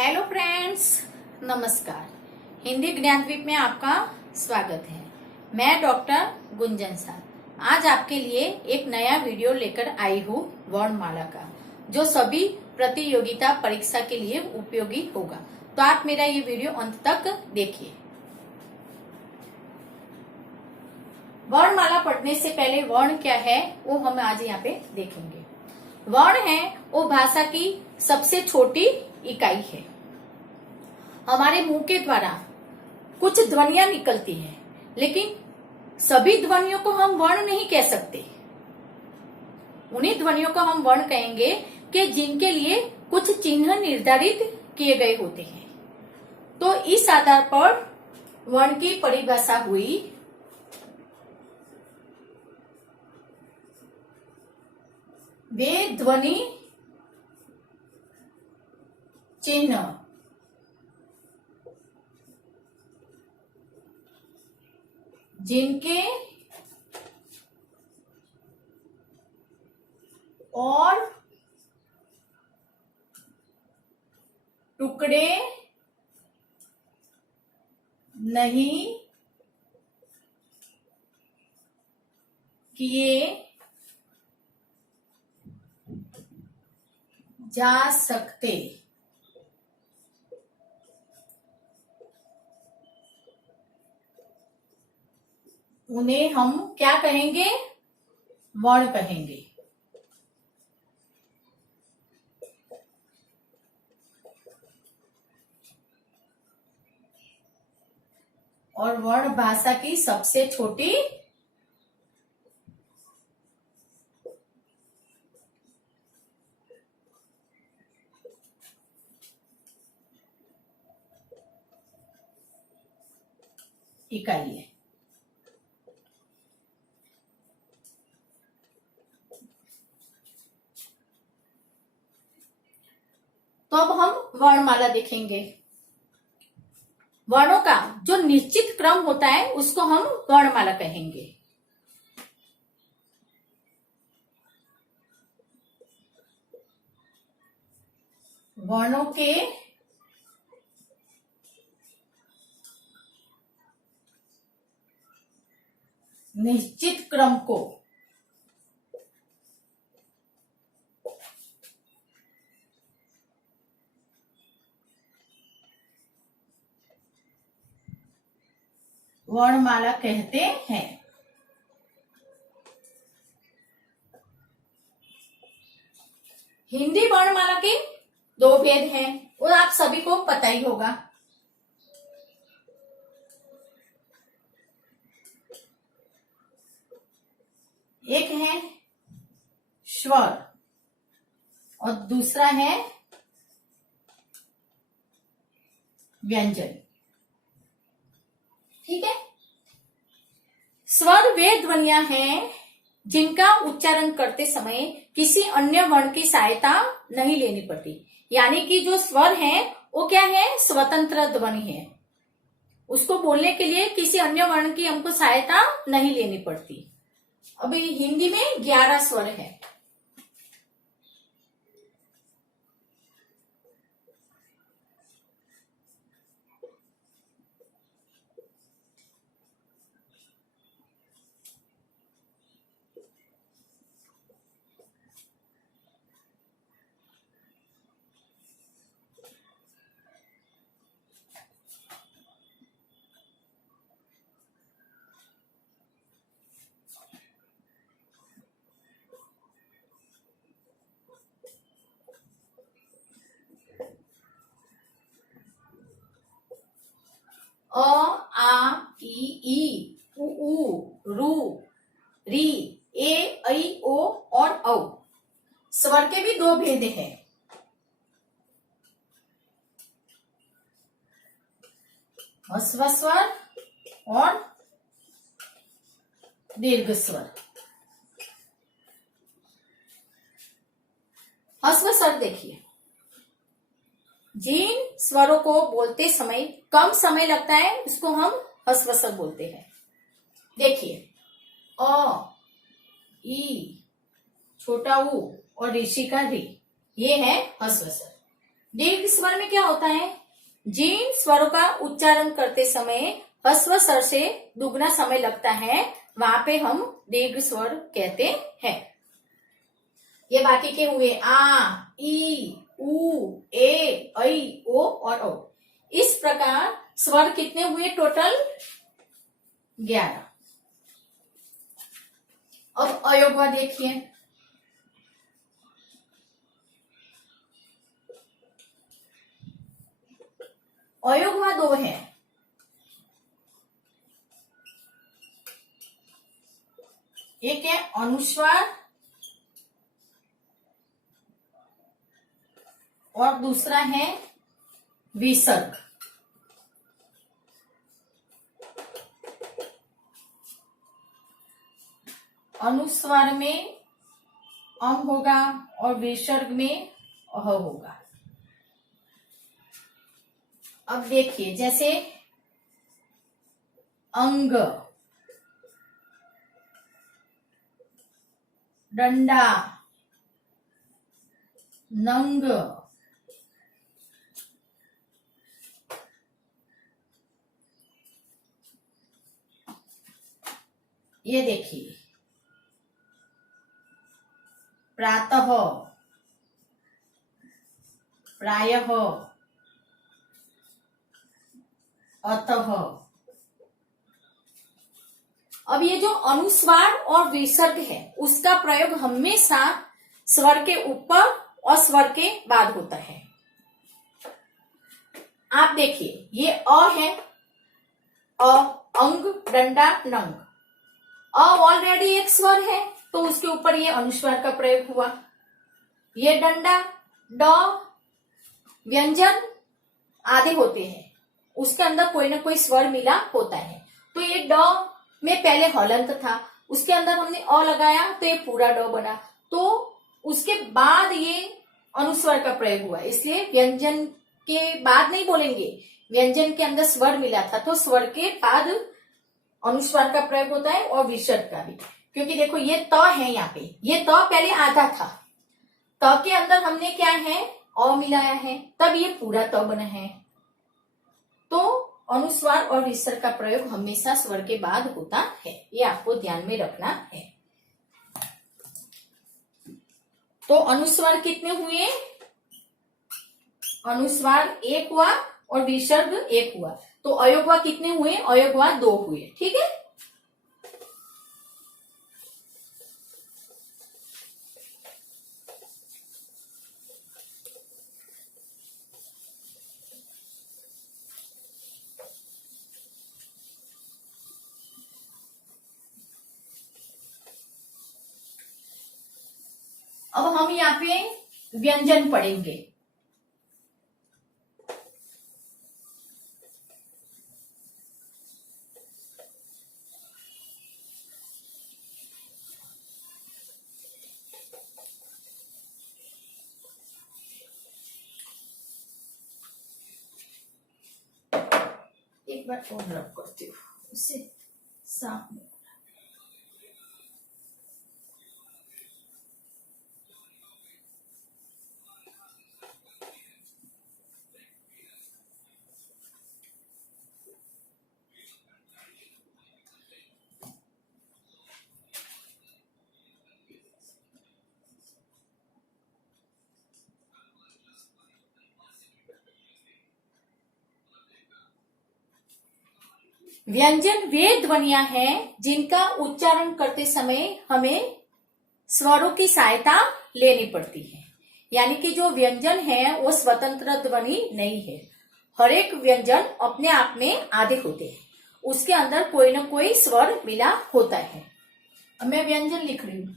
Hello friends, नमस्कार। हिंदी ज्ञानद्वीप में आपका स्वागत है। मैं डॉक्टर गुंजन साह आज आपके लिए एक नया वीडियो लेकर आई हूँ वर्णमाला का, जो सभी प्रतियोगिता परीक्षा के लिए उपयोगी होगा। तो आप मेरा ये वीडियो अंत तक देखिए। वर्णमाला पढ़ने से पहले वर्ण क्या है वो हम आज यहाँ पे देखेंगे। वर्ण है वो भाषा की सबसे छोटी इकाई है। हमारे मुंह के द्वारा कुछ ध्वनियां निकलती हैं, लेकिन सभी ध्वनियों को हम वर्ण नहीं कह सकते। उन्हीं ध्वनियों को हम वर्ण कहेंगे कि जिनके लिए कुछ चिन्ह निर्धारित किए गए होते हैं। तो इस आधार पर वर्ण की परिभाषा हुई वे ध्वनि चिन्ह जिनके और टुकड़े नहीं किए जा सकते। उन्हें हम क्या कहेंगे? वर्ण कहेंगे। और वर्ण भाषा की सबसे छोटी इकाई है। तो अब हम वर्णमाला देखेंगे। वर्णों का जो निश्चित क्रम होता है उसको हम वर्णमाला कहेंगे। वर्णों के निश्चित क्रम को वर्णमाला कहते हैं। हिंदी वर्णमाला के दो भेद हैं और आप सभी को पता ही होगा। एक है स्वर और दूसरा है व्यंजन। ठीक है। स्वर वे ध्वनियां हैं जिनका उच्चारण करते समय किसी अन्य वर्ण की सहायता नहीं लेनी पड़ती। यानी कि जो स्वर है वो क्या है? स्वतंत्र ध्वनि है। उसको बोलने के लिए किसी अन्य वर्ण की हमको सहायता नहीं लेनी पड़ती। अभी हिंदी में 11 स्वर है। अ, आ, ई, उ, रू, री, ए, ऐ, ओ और औ। स्वर के भी दो भेद हैं। ह्रस्व स्वर और दीर्घ स्वर। ह्रस्व स्वर देखिए, जिन स्वरों को बोलते समय कम समय लगता है उसको हम ह्रस्व स्वर बोलते हैं। देखिए, अ, ई, छोटा ऊ और ऋषि का री, ये है ह्रस्व स्वर। दीर्घ स्वर में क्या होता है, जिन स्वरों का उच्चारण करते समय ह्रस्व स्वर से दुगना समय लगता है वहां पे हम दीर्घ स्वर कहते हैं। ये बाकी के हुए आ, ई, उ, ए, ऐ, ओ और औ। इस प्रकार स्वर कितने हुए टोटल, 11। अब अयोगवा देखिए, अयोगवा 2 है। एक है अनुस्वार और दूसरा है विसर्ग। अनुस्वार में अम होगा और विसर्ग में अह होगा। अब देखिए जैसे अंग, डंडा, नंग, ये देखिए प्रातः, प्रायः, अतः। अब ये जो अनुस्वार और विसर्ग है उसका प्रयोग हमेशा स्वर के ऊपर और स्वर के बाद होता है। आप देखिए ये अ है, अ, अंग, डंडा, नंग। अ ऑलरेडी एक स्वर है तो उसके ऊपर ये अनुस्वार का प्रयोग हुआ। ये डंडा, ड, व्यंजन आधे होते हैं, उसके अंदर कोई ना कोई स्वर मिला होता है। तो ये ड में पहले हलंत था, उसके अंदर हमने अ लगाया तो ये पूरा ड बना, तो उसके बाद ये अनुस्वर का प्रयोग हुआ। इसलिए व्यंजन के बाद नहीं बोलेंगे, व्यंजन के अंदर स्वर मिला था तो स्वर के बाद अनुस्वार का प्रयोग होता है और विसर्ग का भी। क्योंकि देखो ये त है, यहाँ पे ये त पहले आधा था, त के अंदर हमने क्या है अ मिलाया है, तब ये पूरा त बना है। तो अनुस्वार और विसर्ग का प्रयोग हमेशा स्वर के बाद होता है, ये आपको ध्यान में रखना है। तो अनुस्वार कितने हुए, अनुस्वार 1 हुआ और विसर्ग 1 हुआ। तो अयोगवा कितने हुए, अयोगवा 2 हुए। ठीक है, अब हम यहाँ पे व्यंजन पढ़ेंगे। एक बार और रब करती हूँ उससे सामने। व्यंजन वे ध्वनियां हैं जिनका उच्चारण करते समय हमें स्वरों की सहायता लेनी पड़ती है। यानी कि जो व्यंजन है वो स्वतंत्र ध्वनि नहीं है, हर एक व्यंजन अपने आप में आधे होते हैं, उसके अंदर कोई ना कोई स्वर मिला होता है। अब मैं व्यंजन लिख रही हूं।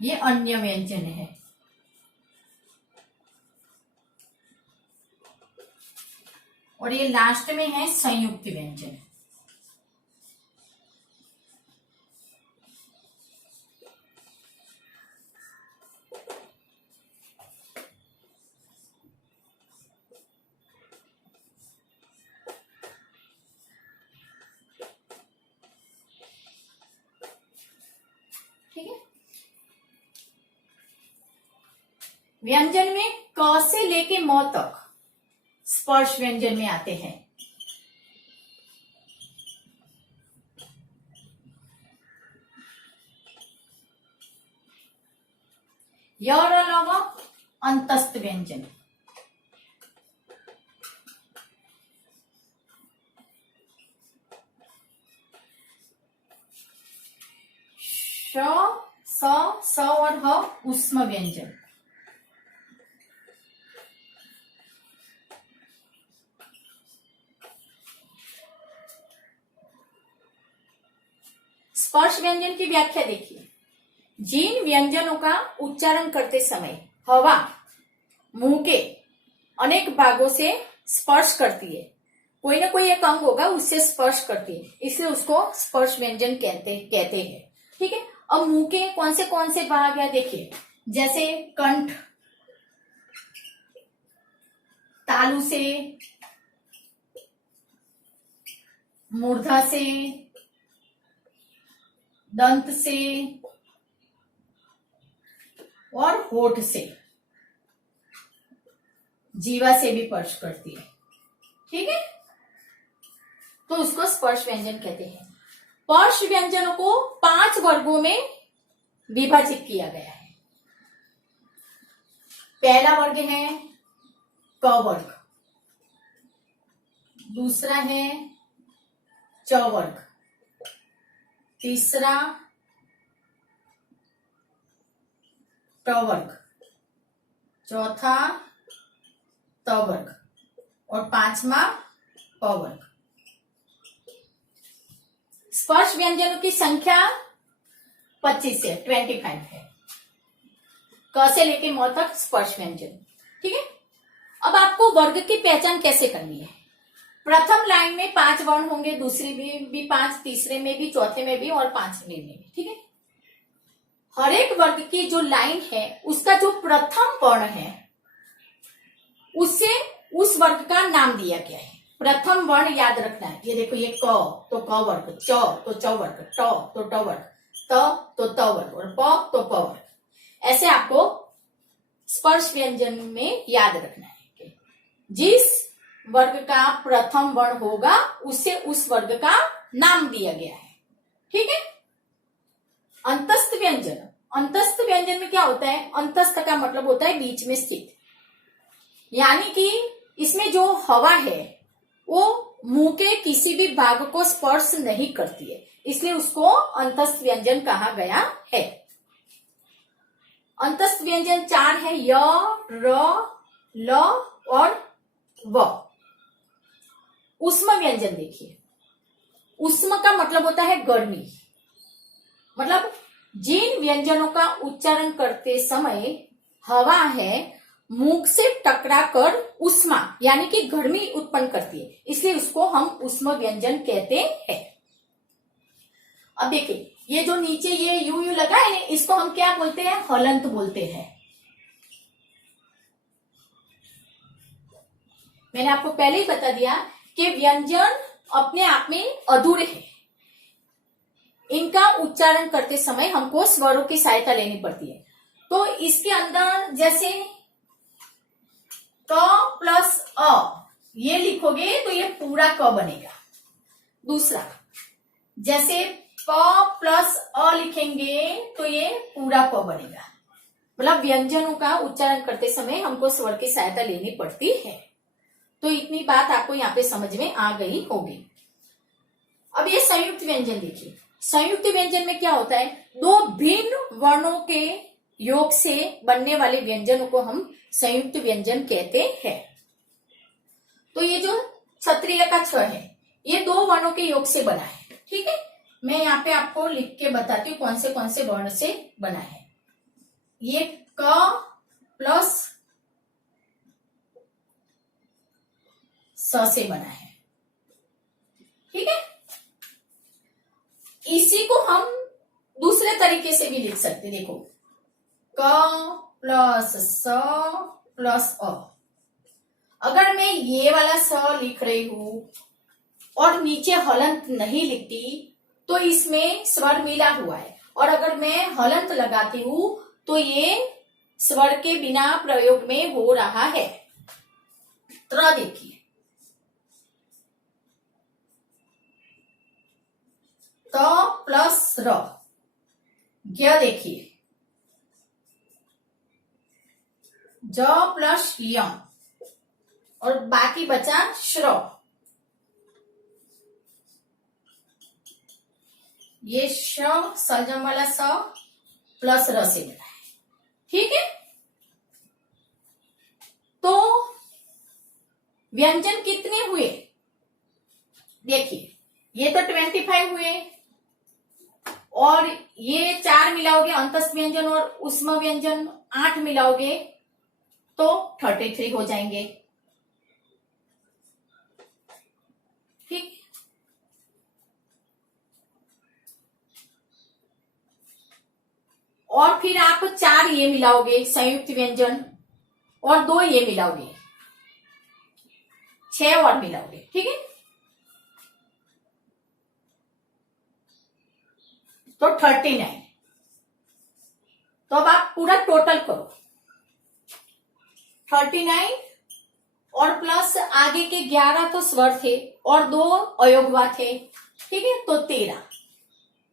ये अन्य व्यंजन है। और ये लास्ट में है संयुक्त व्यंजन। ठीक है। व्यंजन में क से लेके म तक स्पर्श व्यंजन में आते हैं। य और अलावा अंतस्थ व्यंजन। श, स और ह ऊष्म व्यंजन। स्पर्श व्यंजन की व्याख्या देखिए। जिन व्यंजनों का उच्चारण करते समय हवा मुंह के अनेक भागों से स्पर्श करती है, कोई ना कोई एक अंग होगा उससे स्पर्श करती है, इसलिए उसको स्पर्श व्यंजन कहते हैं। ठीक है। अब मुंह के कौन से भाग है देखिए, जैसे कंठ, तालु से, मूर्धा से, दंत से और होठ से, जीवा से भी स्पर्श करती है। ठीक है। तो उसको स्पर्श व्यंजन कहते हैं। स्पर्श व्यंजनों को 5 वर्गों में विभाजित किया गया है। पहला वर्ग है क वर्ग, दूसरा है च वर्ग, तीसरा ट वर्ग, चौथा त वर्ग और 5वां प वर्ग। स्पर्श व्यंजनों की संख्या 25 है, 25 है। क से लेके म तक स्पर्श व्यंजन। ठीक है। अब आपको वर्ग की पहचान कैसे करनी है। प्रथम लाइन में 5 वर्ण होंगे, दूसरी भी 5, तीसरे में भी, चौथे में भी और 5वें में भी। ठीक है। हर एक वर्ग की जो लाइन है उसका जो प्रथम वर्ण है उससे उस वर्ग का नाम दिया गया है। प्रथम वर्ण याद रखना है। ये देखो, ये क तो क वर्ग, च तो च वर्ग, ट तो ट वर्ग, त तो त वर्ग और प तो प वर्ग। ऐसे आपको स्पर्श व्यंजन में याद रखना है कि जिस वर्ग का प्रथम वर्ण होगा उससे उस वर्ग का नाम दिया गया है। ठीक है। अंतस्थ व्यंजन। अंतस्थ व्यंजन में क्या होता है, अंतस्थ का मतलब होता है बीच में स्थित, यानी कि इसमें जो हवा है वो मुंह के किसी भी भाग को स्पर्श नहीं करती है, इसलिए उसको अंतस्थ व्यंजन कहा गया है। अंतस्थ व्यंजन 4 है, य, र, ल और व। ऊष्म व्यंजन देखिए। ऊष्म का मतलब होता है गर्मी, मतलब जिन व्यंजनों का उच्चारण करते समय हवा है मुख से टकराकर ऊष्मा यानी कि गर्मी उत्पन्न करती है, इसलिए उसको हम ऊष्म व्यंजन कहते हैं। अब देखिए, ये जो नीचे ये यू लगा है इसको हम क्या बोलते हैं, हलंत बोलते हैं। मैंने आपको पहले ही बता दिया कि व्यंजन अपने आप में अधूरे हैं, इनका उच्चारण करते समय हमको स्वरों की सहायता लेनी पड़ती है। तो इसके अंदर जैसे क प्लस अ ये लिखोगे तो ये पूरा क बनेगा। दूसरा, जैसे प प्लस अ लिखेंगे तो ये पूरा प बनेगा। मतलब व्यंजनों का उच्चारण करते समय हमको स्वर की सहायता लेनी पड़ती है। तो इतनी बात आपको यहाँ पे समझ में आ गई होगी। अब ये संयुक्त व्यंजन देखिए। संयुक्त व्यंजन में क्या होता है, 2 भिन्न वर्णों के योग से बनने वाले व्यंजनों को हम संयुक्त व्यंजन कहते हैं। तो ये जो क्षत्रिय का छ है ये 2 वर्णों के योग से बना है। ठीक है। मैं यहाँ पे आपको लिख के बताती हूँ कौन से वर्ण से बना है। ये क प्लस स से बना है, ठीक है। इसी को हम दूसरे तरीके से भी लिख सकते, देखो क प्लस स प्लस अ। अगर मैं ये वाला स लिख रही हूं और नीचे हलंत नहीं लिखती तो इसमें स्वर मिला हुआ है, और अगर मैं हलंत लगाती हूं तो ये स्वर के बिना प्रयोग में हो रहा है। त्र देखिए, त प्लस र। ज्ञ देखिए, ज प्लस य, और बाकी बचा श्र। ये श सलजम वाला स प्लस र से बना है, ठीक है। तो व्यंजन कितने हुए देखिए, ये तो 25 हुए, और ये 4 मिलाओगे अंतस्थ व्यंजन और उष्म व्यंजन 8 मिलाओगे तो 33 हो जाएंगे, ठीक। और फिर आप 4 ये मिलाओगे संयुक्त व्यंजन, और 2 ये मिलाओगे, 6 और मिलाओगे, ठीक है। तो 39। तो अब आप पूरा टोटल करो, 39 और प्लस आगे के 11 तो स्वर थे और 2 अयोगवा थे, ठीक है, तो 13।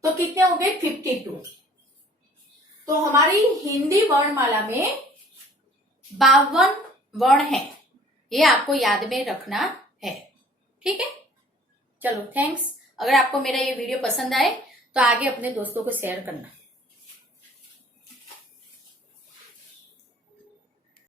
तो कितने हो गए? 52। तो हमारी हिंदी वर्णमाला में 52 वर्ण है, ये आपको याद में रखना है, ठीक है। चलो थैंक्स। अगर आपको मेरा ये वीडियो पसंद आए तो आगे अपने दोस्तों को शेयर करना।